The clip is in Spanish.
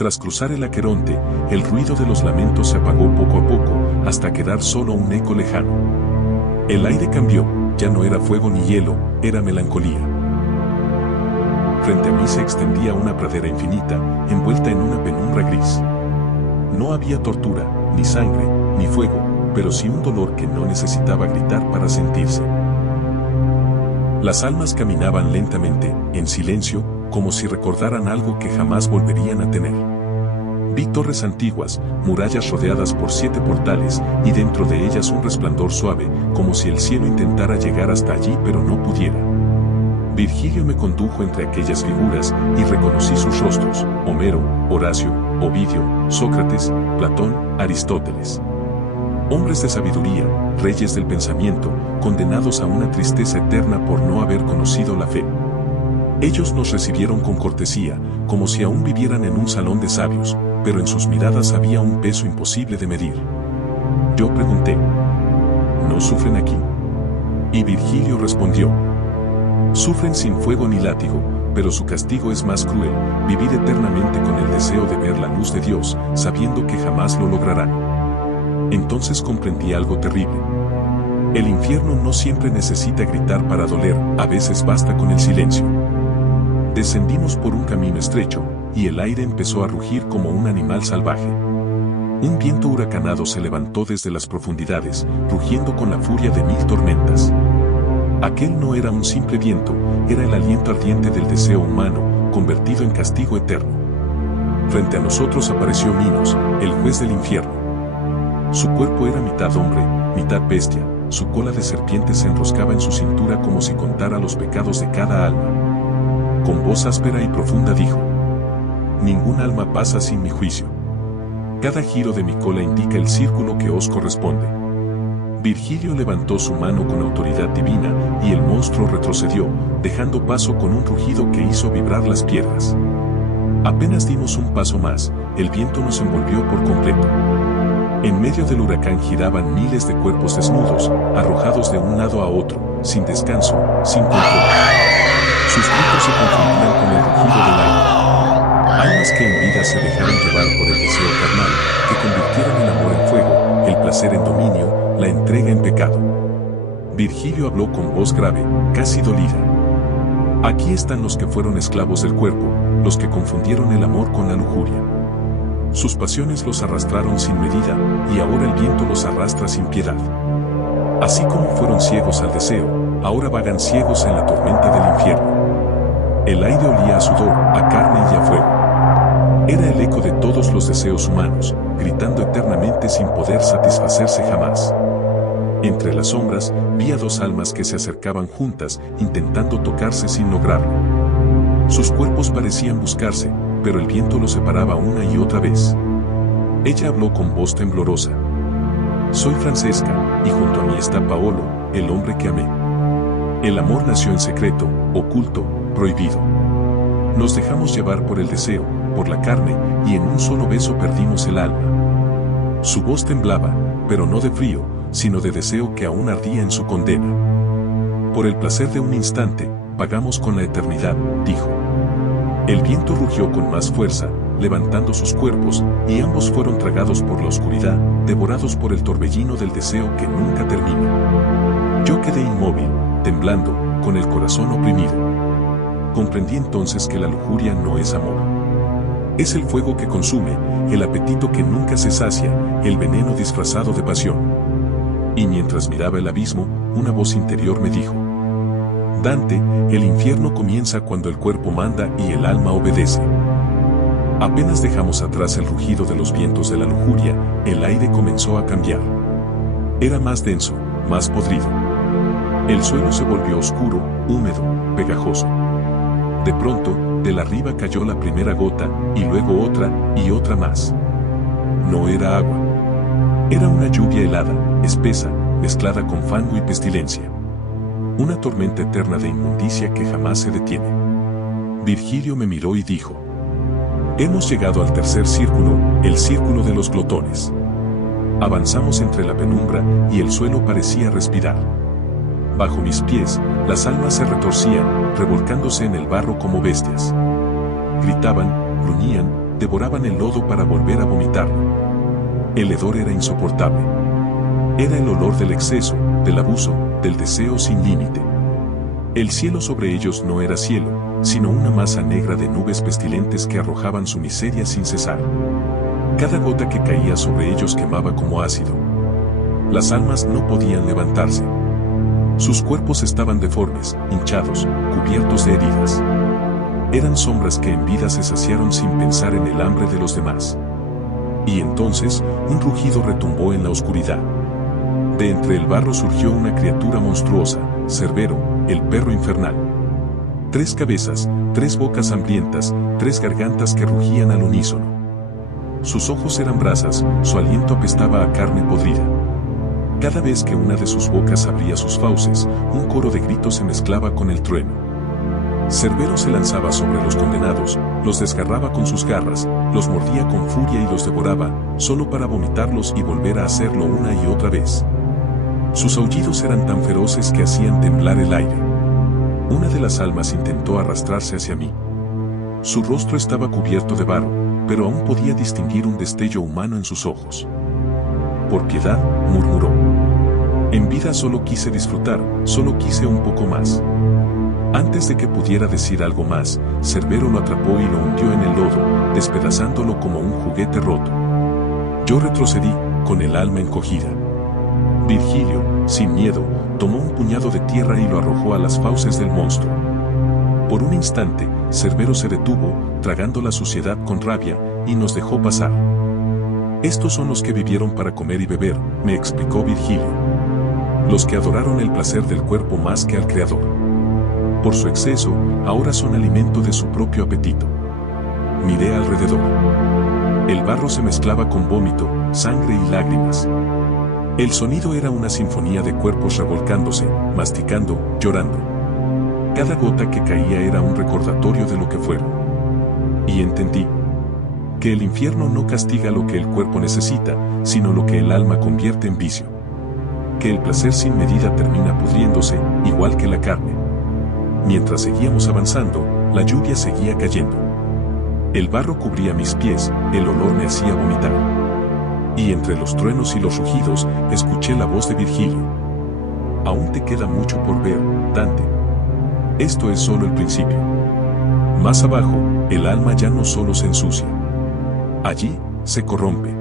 Tras cruzar el Aqueronte, el ruido de los lamentos se apagó poco a poco, hasta quedar solo un eco lejano. El aire cambió, ya no era fuego ni hielo, era melancolía. Frente a mí se extendía una pradera infinita, envuelta en una penumbra gris. No había tortura, ni sangre, ni fuego, pero sí un dolor que no necesitaba gritar para sentirse. Las almas caminaban lentamente, en silencio, como si recordaran algo que jamás volverían a tener. Vi torres antiguas, murallas rodeadas por 7 portales, y dentro de ellas un resplandor suave, como si el cielo intentara llegar hasta allí pero no pudiera. Virgilio me condujo entre aquellas figuras, y reconocí sus rostros: Homero, Horacio, Ovidio, Sócrates, Platón, Aristóteles. Hombres de sabiduría, reyes del pensamiento, condenados a una tristeza eterna por no haber conocido la fe. Ellos nos recibieron con cortesía, como si aún vivieran en un salón de sabios, pero en sus miradas había un peso imposible de medir. Yo pregunté: ¿no sufren aquí? Y Virgilio respondió: sufren sin fuego ni látigo, pero su castigo es más cruel, vivir eternamente con el deseo de ver la luz de Dios, sabiendo que jamás lo lograrán. Entonces comprendí algo terrible. El infierno no siempre necesita gritar para doler, a veces basta con el silencio. Descendimos por un camino estrecho, y el aire empezó a rugir como un animal salvaje. Un viento huracanado se levantó desde las profundidades, rugiendo con la furia de 1000 tormentas. Aquel no era un simple viento, era el aliento ardiente del deseo humano, convertido en castigo eterno. Frente a nosotros apareció Minos, el juez del infierno. Su cuerpo era mitad hombre, mitad bestia, su cola de serpiente se enroscaba en su cintura como si contara los pecados de cada alma. Con voz áspera y profunda dijo: ningún alma pasa sin mi juicio. Cada giro de mi cola indica el círculo que os corresponde. Virgilio levantó su mano con autoridad divina, y el monstruo retrocedió, dejando paso con un rugido que hizo vibrar las piedras. Apenas dimos un paso más, el viento nos envolvió por completo. En medio del huracán giraban miles de cuerpos desnudos, arrojados de un lado a otro, sin descanso, sin control. Sus gritos se confundían con el rugido del aire. Almas que en vida se dejaron llevar por el deseo carnal, que convirtieron el amor en fuego, el placer en dominio, la entrega en pecado. Virgilio habló con voz grave, casi dolida. Aquí están los que fueron esclavos del cuerpo, los que confundieron el amor con la lujuria. Sus pasiones los arrastraron sin medida, y ahora el viento los arrastra sin piedad. Así como fueron ciegos al deseo, ahora vagan ciegos en la tormenta del infierno. El aire olía a sudor, a carne y a fuego. Era el eco de todos los deseos humanos, gritando eternamente sin poder satisfacerse jamás. Entre las sombras, vi a 2 almas que se acercaban juntas, intentando tocarse sin lograrlo. Sus cuerpos parecían buscarse, pero el viento los separaba una y otra vez. Ella habló con voz temblorosa: soy Francesca, y junto a mí está Paolo, el hombre que amé. El amor nació en secreto, oculto, prohibido. Nos dejamos llevar por el deseo, por la carne, y en un solo beso perdimos el alma. Su voz temblaba, pero no de frío, sino de deseo que aún ardía en su condena. Por el placer de un instante, pagamos con la eternidad, dijo. El viento rugió con más fuerza, levantando sus cuerpos, y ambos fueron tragados por la oscuridad, devorados por el torbellino del deseo que nunca termina. Yo quedé inmóvil, temblando, con el corazón oprimido. Comprendí entonces que la lujuria no es amor. Es el fuego que consume, el apetito que nunca se sacia, el veneno disfrazado de pasión. Y mientras miraba el abismo, una voz interior me dijo: Dante, el infierno comienza cuando el cuerpo manda y el alma obedece. Apenas dejamos atrás el rugido de los vientos de la lujuria, el aire comenzó a cambiar. Era más denso, más podrido. El suelo se volvió oscuro, húmedo, pegajoso. De pronto, de la arriba cayó la primera gota, y luego otra, y otra más. No era agua. Era una lluvia helada, espesa, mezclada con fango y pestilencia. Una tormenta eterna de inmundicia que jamás se detiene. Virgilio me miró y dijo: Hemos llegado al tercer círculo, el círculo de los glotones. Avanzamos entre la penumbra, y el suelo parecía respirar. Bajo mis pies, las almas se retorcían, revolcándose en el barro como bestias. Gritaban, gruñían, devoraban el lodo para volver a vomitarlo. El hedor era insoportable. Era el olor del exceso, del abuso, del deseo sin límite. El cielo sobre ellos no era cielo, sino una masa negra de nubes pestilentes que arrojaban su miseria sin cesar. Cada gota que caía sobre ellos quemaba como ácido. Las almas no podían levantarse. Sus cuerpos estaban deformes, hinchados, cubiertos de heridas. Eran sombras que en vida se saciaron sin pensar en el hambre de los demás. Y entonces, un rugido retumbó en la oscuridad. De entre el barro surgió una criatura monstruosa, Cerbero, el perro infernal. 3 cabezas, 3 bocas hambrientas, 3 gargantas que rugían al unísono. Sus ojos eran brasas, su aliento apestaba a carne podrida. Cada vez que una de sus bocas abría sus fauces, un coro de gritos se mezclaba con el trueno. Cerbero se lanzaba sobre los condenados, los desgarraba con sus garras, los mordía con furia y los devoraba, solo para vomitarlos y volver a hacerlo una y otra vez. Sus aullidos eran tan feroces que hacían temblar el aire. Una de las almas intentó arrastrarse hacia mí. Su rostro estaba cubierto de barro, pero aún podía distinguir un destello humano en sus ojos. «Por piedad», murmuró. «En vida solo quise disfrutar, solo quise un poco más». Antes de que pudiera decir algo más, Cerbero lo atrapó y lo hundió en el lodo, despedazándolo como un juguete roto. Yo retrocedí, con el alma encogida. Virgilio, sin miedo, tomó un puñado de tierra y lo arrojó a las fauces del monstruo. Por un instante, Cerbero se detuvo, tragando la suciedad con rabia, y nos dejó pasar. «Estos son los que vivieron para comer y beber», me explicó Virgilio. «Los que adoraron el placer del cuerpo más que al Creador. Por su exceso, ahora son alimento de su propio apetito». Miré alrededor. El barro se mezclaba con vómito, sangre y lágrimas. El sonido era una sinfonía de cuerpos revolcándose, masticando, llorando. Cada gota que caía era un recordatorio de lo que fueron. Y entendí que el infierno no castiga lo que el cuerpo necesita, sino lo que el alma convierte en vicio. Que el placer sin medida termina pudriéndose, igual que la carne. Mientras seguíamos avanzando, la lluvia seguía cayendo. El barro cubría mis pies, el olor me hacía vomitar. Y entre los truenos y los rugidos, escuché la voz de Virgilio. «Aún te queda mucho por ver, Dante. Esto es solo el principio. Más abajo, el alma ya no solo se ensucia. Allí, se corrompe.